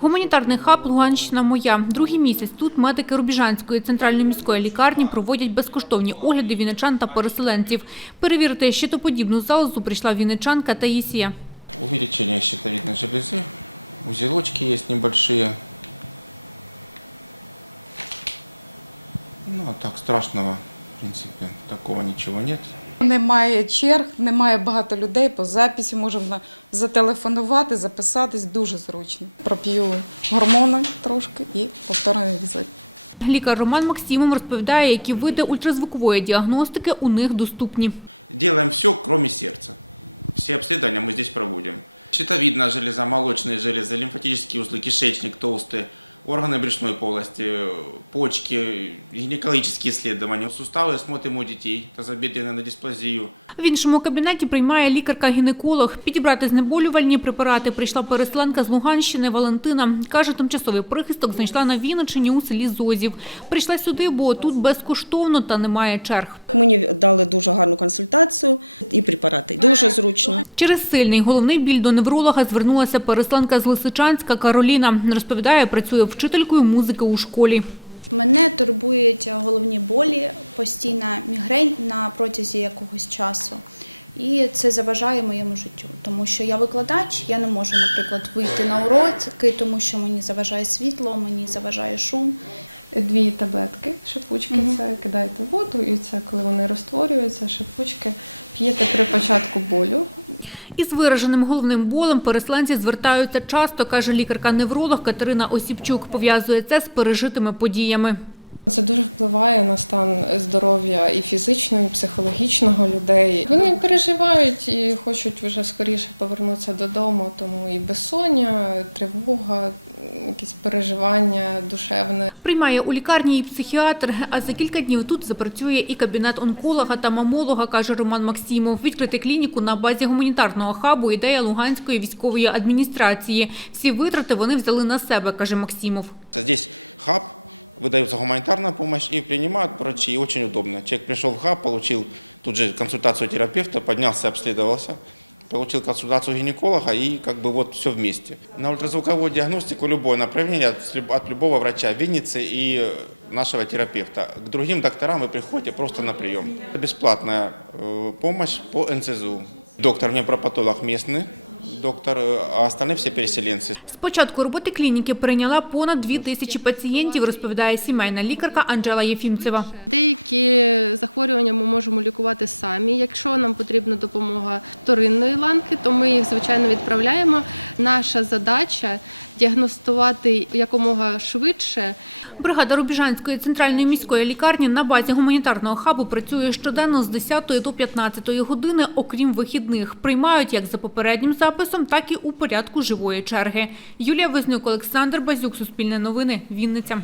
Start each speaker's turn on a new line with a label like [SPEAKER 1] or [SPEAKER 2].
[SPEAKER 1] Гуманітарний хаб Луганщина моя. Другий місяць тут медики Рубіжанської центральної міської лікарні проводять безкоштовні огляди вінничан та переселенців. Перевірити щитоподібну залозу прийшла вінничанка Таїсія.
[SPEAKER 2] Увеличение щитовидной железы, узелочки есть небольшие. Ну, а так страшного, в принципе, такого ничего нет.
[SPEAKER 3] Немає черг, немає багато людей. По записі можна зателефонувати, записатись дуже зручно. Проп'ю гормони трошки і повторний візит.
[SPEAKER 1] Лікар Роман Максимов розповідає, які види ультразвукової діагностики у них доступні.
[SPEAKER 2] Делаем все, кроме сердца. Все обследования мы здесь проводим. Щитовидная железа, молочные железы, лимфатические узлы, кишечник толстый, органы брюшной полости, почки, гинекологические исследования. Суставы смотрим у детей, тазобедренную дисплазию.
[SPEAKER 1] В іншому кабінеті приймає лікарка-гінеколог. Підібрати знеболювальні препарати прийшла переселенка з Луганщини Валентина. Каже, тимчасовий прихисток знайшла на Вінниччині у селі Зозів. Прийшла сюди, бо тут безкоштовно та немає черг.
[SPEAKER 4] Мені дали дуже гарну консультацію і препарати. Дуже зручно.
[SPEAKER 1] Через сильний головний біль до невролога звернулася переселенка з Лисичанська Кароліна. Розповідає, працює вчителькою музики у школі.
[SPEAKER 5] Мене турбують головні болі, постійна мігрень на протязі якогось часу. І це заважає моєму життю, тому що я викладач, я не можу, наприклад, вийти на уроки, тому що мені заважає світло, мені заважає шум.
[SPEAKER 6] Дві таблетки шипучки, це кидаєте в воду, і це коли вони розтворюються, шипучки п'єте при початку болю.
[SPEAKER 1] Із вираженим головним болем переселенці звертаються часто, каже лікарка-невролог Катерина Осіпчук. Пов'язує це з пережитими подіями.
[SPEAKER 6] Це дуже впливає на стан здоров'я і фізичного, і психологічного людей. Вони переживають і хочуть вже скоріше повернутися додому, тому і безсоння, тривога, якісь переживання душевне.
[SPEAKER 1] Приймає у лікарні і психіатр, а за кілька днів тут запрацює і кабінет онколога та мамолога, каже Роман Максимов. Відкрити клініку на базі гуманітарного хабу – ідея Луганської військової адміністрації. Всі витрати вони взяли на себе, каже Максимов.
[SPEAKER 2] Здесь хаб, выдается гуманитарная помощь и принимают врачи, очень удобно. Человек пришел в хаб, получил тут же консультацию терапевта, поднялся, обследовался, получил консультацию гинеколога и как бы вот все вместе. На ультразвуковую диагностику любое направление от, с люб- от любого врача Винницы и э, нашего терапевта. К другим докторам вы приходите просто на прием. Бесплатная э, помощь по НЦЗУ. Доктор-невропатолог местный, доктор, э, а остальные все переселенцы.
[SPEAKER 1] З початку роботи клініки прийняла понад дві тисячі пацієнтів, розповідає сімейна лікарка Анжела Єфімцева.
[SPEAKER 7] Деякі захворювання ми можемо лікувати самі. Якщо нам потрібна допомога вторинної ланки, то ми їх звичайно відправляємо. Наша задача діагностувати якомога швидше.
[SPEAKER 1] Бригада Рубіжанської центральної міської лікарні на базі гуманітарного хабу працює щоденно з 10 до 15 години, окрім вихідних. Приймають як за попереднім записом, так і у порядку живої черги. Юлія Вознюк, Олександр Базюк, Суспільне новини, Вінниця.